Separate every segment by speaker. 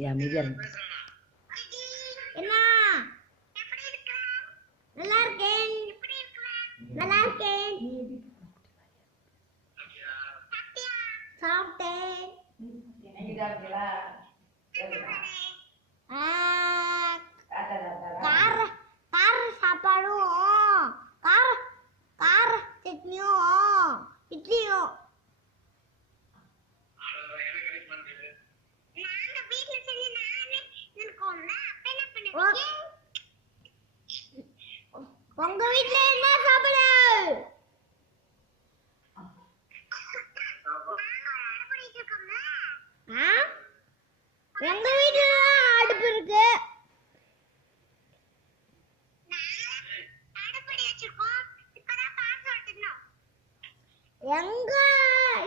Speaker 1: ஏ அமைதியா இருங்க
Speaker 2: என்ன நல்லா இருக்கேன் நல்லா இருக்கேன் சாப்பிட்டேன் உங்க வீட்ல என்ன சாப்பாடு? எங்க வீட்ல அடுப்பு இருக்கு?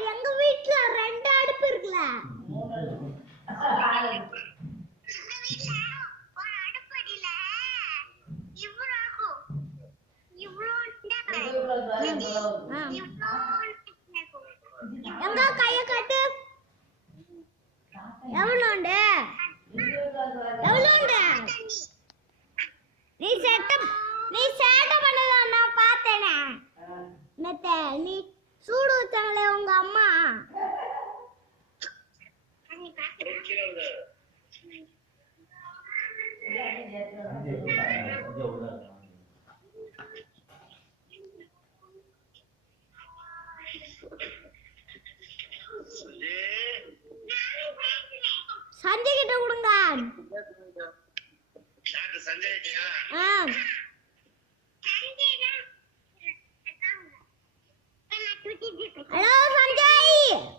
Speaker 2: எங்க வீட்ல ரெண்டு அடுப்பு இருக்குல்ல எங்க கைய காட்டு எவ்வளோண்டு எவ்வளோண்டு நீ செட்டம் நீ சேட்டை பண்ணத நான் பார்த்தேனே மெத்த நீ சூடு வச்சாங்களே உங்க அம்மா Am. Sanjay. Halo Sanjay.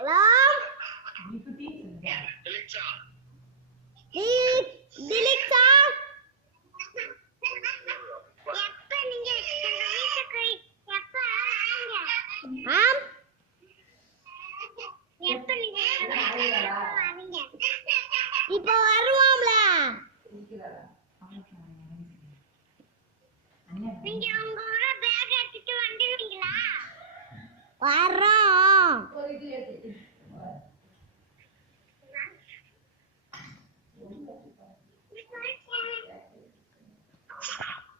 Speaker 2: Halo. இப்போ வருவோம்ல.
Speaker 3: நீங்க உங்க ஊர பேக் எடுத்துட்டு வந்துடுவீங்களா?
Speaker 2: வர்றோம்.